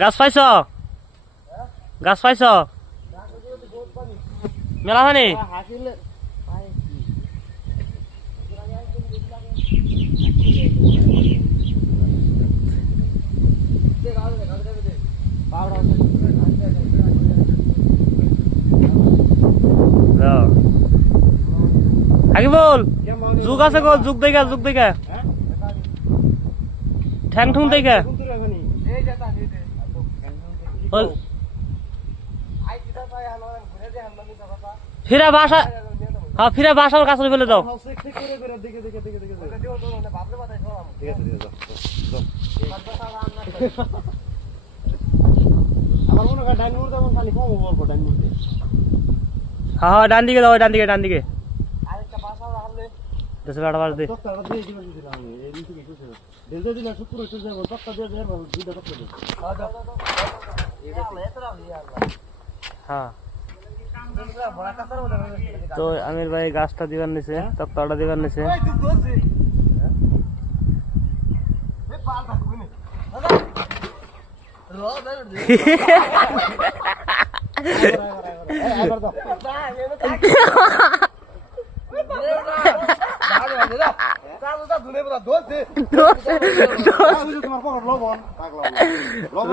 গাছ পাইছ গাছ পাইছ মেলা হয়নি আগে বল যুগ আছে গো যুগ দেখা ঠ্যাং ঠুং দেখা ফিরা বাসা হ্যাঁ ফিরা বাসার কাছে ফেলে দাও হ্যাঁ হ্যাঁ ডান দিকে দাও ডান দিকে হ্যাঁ তো আমির ভাই গাছটা দিবার নিছে তক্তাটা দিবার নিছে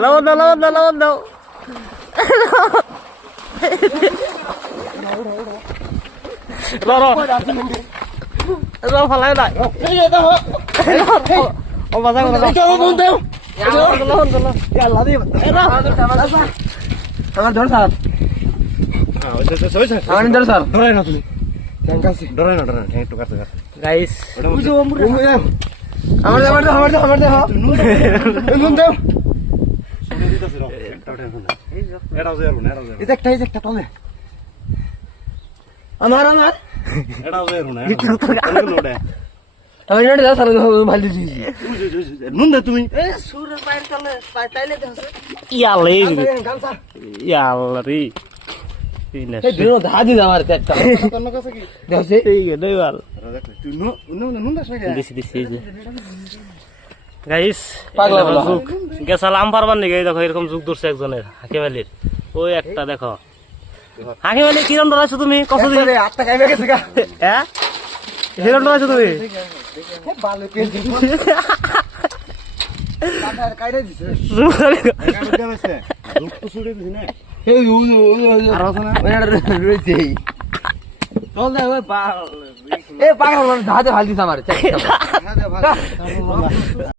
লবণ দাও ফালাই নাই আমার ধর স্যার আমার ধর স্যার ধরে না তুমি ধরে না একটু কাছে গাইস আমার একটা তলে আমার তুমি গেছালাম পারবার নাকি দেখো এরকম যুগ ধরছে একজনের হাকিমালির ওই একটা দেখো হাকিমালি কিরম ডরাইছো তুমি কত দিন হ্যাঁ কিরম ডরাইছো তুমি পাগল ধাতে ভাল দিস আমার